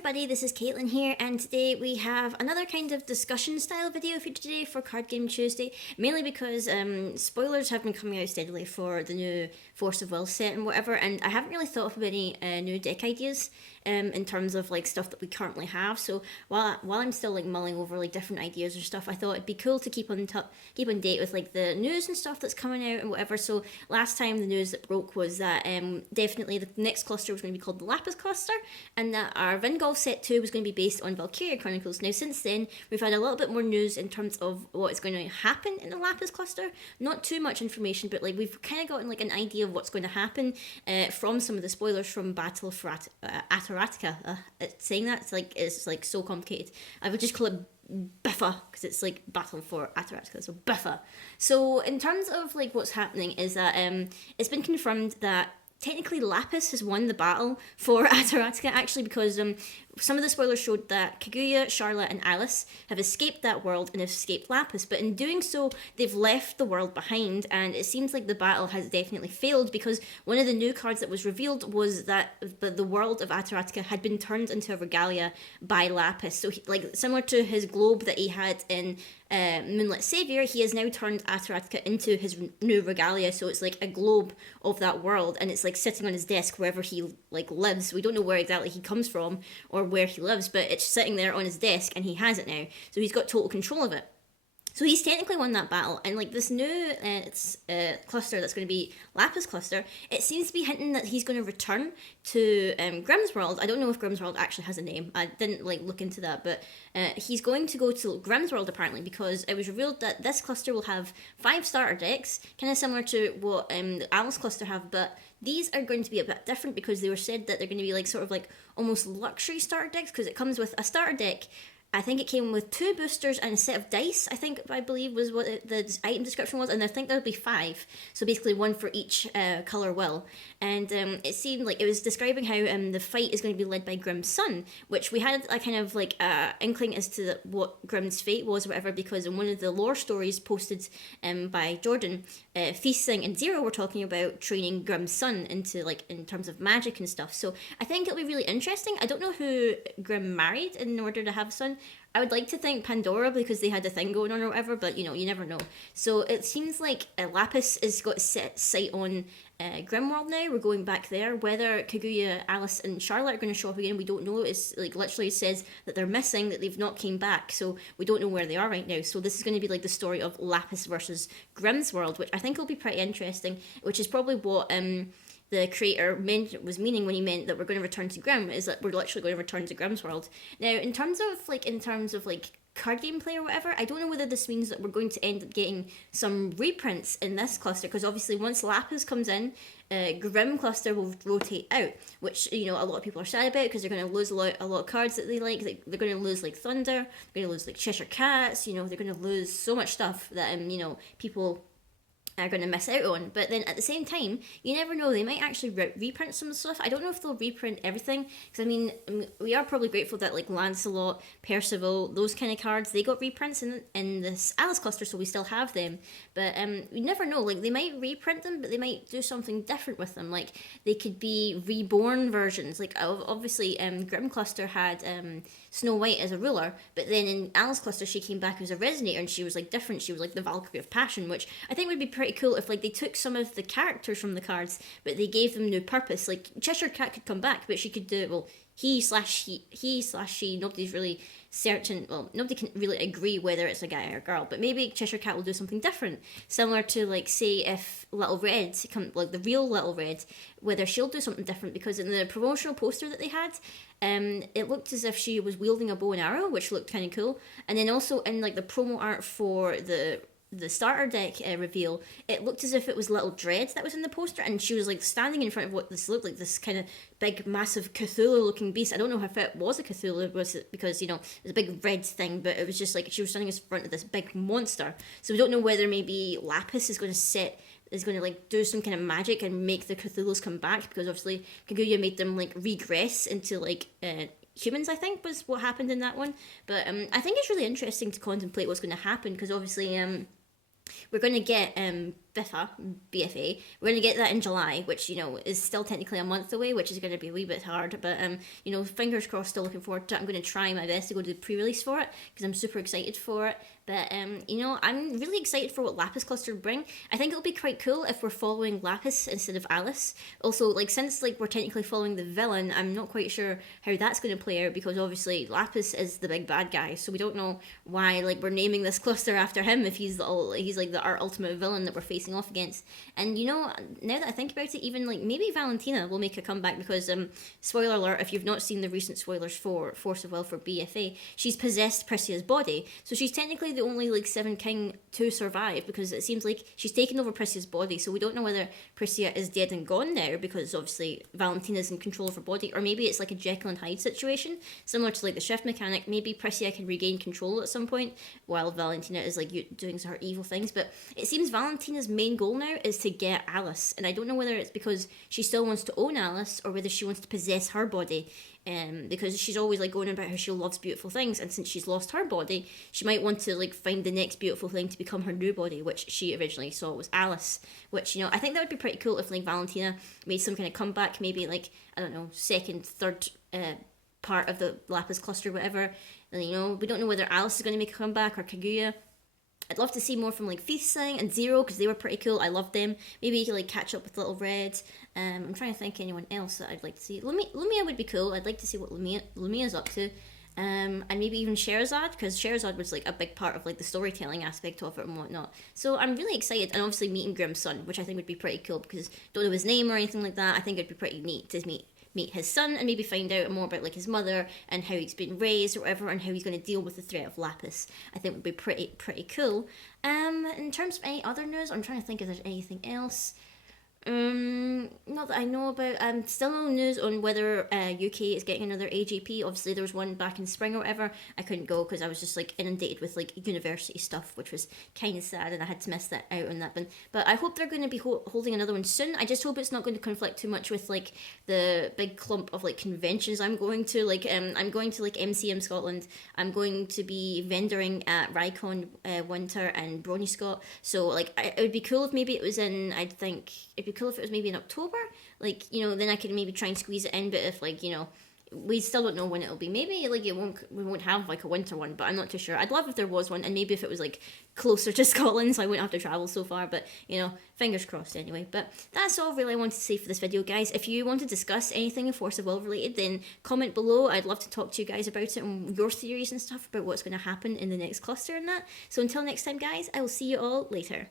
everybody, this is Caitlin here, and today we have another kind of discussion style video for today for Card Game Tuesday, mainly because spoilers have been coming out steadily for the new Force of Will set and whatever, and I haven't really thought of any new deck ideas in terms of like stuff that we currently have. So while I'm still like mulling over like different ideas or stuff, I thought it'd be cool to keep on date with like the news and stuff that's coming out and whatever. So last time the news that broke was that definitely the next cluster was going to be called the Lapis Cluster, and that our Vingolf set 2 was going to be based on Valkyria Chronicles. Now since then we've had a little bit more news in terms of what is going to happen in the Lapis Cluster. Not too much information, but like we've kind of gotten like an idea of what's going to happen from some of the spoilers from Battle for Ataratica. Saying that it's like so complicated. I would just call it Biffa because it's like Battle for Ataratica, so Biffa. So in terms of like what's happening is that it's been confirmed that technically Lapis has won the battle for Ataratica, actually, because some of the spoilers showed that Kaguya, Charlotte, and Alice have escaped that world and have escaped Lapis, but in doing so, they've left the world behind, and it seems like the battle has definitely failed, because one of the new cards that was revealed was that the world of Ataratica had been turned into a regalia by Lapis. So, like, similar to his globe that he had in Moonlit Savior, he has now turned Ataratica into his new regalia, so it's like a globe of that world, and it's like sitting on his desk wherever he like lives. We don't know where exactly he comes from or where he lives, but it's sitting there on his desk and he has it now, so he's got total control of it. So he's technically won that battle, and like this new cluster that's going to be Lapis Cluster, it seems to be hinting that he's going to return to Grimm's World. I don't know if Grimm's World actually has a name. I didn't like look into that, but he's going to go to Grimm's World apparently, because it was revealed that this cluster will have 5 starter decks, kind of similar to what the Alice Cluster have, but these are going to be a bit different because they were said that they're going to be like sort of like almost luxury starter decks, because it comes with a starter deck. I think it came with 2 boosters and a set of dice, I believe was what the item description was, and I think there would be 5, so basically 1 for each colour will. And it seemed like it was describing how the fight is going to be led by Grimm's son, which we had a kind of like inkling as to what Grimm's fate was or whatever, because in one of the lore stories posted by Jordan, Feasting and Zero were talking about training Grimm's son into like in terms of magic and stuff. So I think it'll be really interesting. I don't know who Grimm married in order to have a son. I would like to think Pandora, because they had a thing going on or whatever, but you know, you never know. So it seems like Lapis has got set sight on Grimworld now. We're going back there. Whether Kaguya, Alice, and Charlotte are going to show up again, we don't know. It's like literally says that they're missing, that they've not came back, so we don't know where they are right now. So this is going to be like the story of Lapis versus Grimm's World, which I think will be pretty interesting, which is probably what the creator was meaning when he meant that we're going to return to Grimm, is that we're literally going to return to Grimm's World. Now, in terms of card gameplay or whatever, I don't know whether this means that we're going to end up getting some reprints in this cluster, because obviously once Lapis comes in, Grimm cluster will rotate out, which, you know, a lot of people are sad about, because they're going to lose a lot of cards that they like. They're going to lose like Thunder, they're going to lose like Cheshire Cats, you know, they're going to lose so much stuff that you know, people are going to miss out on. But then at the same time, you never know, they might actually reprint some stuff. I don't know if they'll reprint everything, because I mean, we are probably grateful that like Lancelot, Percival, those kind of cards, they got reprints in this Alice Cluster, so we still have them. But we never know, like they might reprint them, but they might do something different with them. Like they could be reborn versions. Like obviously Grimm Cluster had Snow White as a ruler, but then in Alice Cluster she came back as a resonator, and she was like different. She was like the Valkyrie of Passion, which I think would be pretty cool if like they took some of the characters from the cards, but they gave them new purpose. Like Cheshire Cat could come back, but she could do, well, he/she, nobody's really certain, well, nobody can really agree whether it's a guy or a girl, but maybe Cheshire Cat will do something different, similar to like, say, if Little Red like the real Little Red, whether she'll do something different, because in the promotional poster that they had, it looked as if she was wielding a bow and arrow, which looked kind of cool. And then also in like the promo art for the starter deck reveal, it looked as if it was Little Dread that was in the poster, and she was like standing in front of what this looked like, this kind of big massive Cthulhu looking beast. I don't know if it was a Cthulhu, was it, because you know it was a big red thing, but it was just like she was standing in front of this big monster. So we don't know whether maybe Lapis is going to like do some kind of magic and make the Cthulhus come back, because obviously Kaguya made them like regress into like humans, I think was what happened in that one. But I think it's really interesting to contemplate what's going to happen, because obviously we're going to get BFA. We're going to get that in July, which, is still technically a month away, which is going to be a wee bit hard. But, fingers crossed, still looking forward to it. I'm going to try my best to go to the pre-release for it because I'm super excited for it. But, I'm really excited for what Lapis Cluster bring. I think it'll be quite cool if we're following Lapis instead of Alice. Also, since, we're technically following the villain, I'm not quite sure how that's going to play out because obviously Lapis is the big bad guy. So we don't know why, we're naming this cluster after him if he's our ultimate villain that we're facing off against. And, now that I think about it, even, maybe Valentina will make a comeback because, spoiler alert, if you've not seen the recent spoilers for Force of Will for BFA, she's possessed Priscia's body. So she's technically the only, Seven King to survive because it seems like she's taken over Priscia's body. So we don't know whether Priscia is dead and gone now because obviously Valentina's in control of her body, or maybe it's like a Jekyll and Hyde situation, similar to, the shift mechanic. Maybe Priscia can regain control at some point while Valentina is, doing her evil things. But it seems Valentina's main goal now is to get Alice, and I don't know whether it's because she still wants to own Alice or whether she wants to possess her body. Because she's always going about how she loves beautiful things, and since she's lost her body, she might want to find the next beautiful thing to become her new body, which she originally saw was Alice. Which I think that would be pretty cool if Valentina made some kind of comeback, maybe I don't know, second, third part of the Lapis Cluster, whatever. And, we don't know whether Alice is going to make a comeback or Kaguya. I'd love to see more from Feast and Zero because they were pretty cool. I loved them. Maybe you could catch up with Little Red. I'm trying to think anyone else that I'd like to see. Lumia would be cool. I'd like to see what Lumia's up to. And maybe even Sherazade, because Sherazade was a big part of the storytelling aspect of it and whatnot. So I'm really excited, and obviously meeting Grimm's son, which I think would be pretty cool because don't know his name or anything like that. I think it'd be pretty neat to meet his son and maybe find out more about his mother and how he's been raised or whatever, and how he's going to deal with the threat of Lapis. I think would be pretty cool. In terms of any other news, I'm trying to think if there's anything else. Not that I know about. Still no news on whether UK is getting another AJP. Obviously there was one back in spring or whatever. I couldn't go because I was just inundated with university stuff, which was kind of sad, and I had to miss that out on that one. But I hope they're going to be holding another one soon. I just hope it's not going to conflict too much with the big clump of conventions I'm going to. I'm going to MCM Scotland. I'm going to be vendoring at Rycon Winter and Brony Scott. So it would be cool if maybe it was in, I'd think it'd be cool if it was maybe in October, then I could maybe try and squeeze it in. But if we still don't know when it'll be. Maybe we won't have a winter one, but I'm not too sure. I'd love if there was one, and maybe if it was closer to Scotland, so I wouldn't have to travel so far. But fingers crossed anyway. But that's all really I wanted to say for this video, guys. If you want to discuss anything in Force of Will related, then comment below. I'd love to talk to you guys about it and your theories and stuff about what's going to happen in the next cluster and that. So until next time, guys, I will see you all later.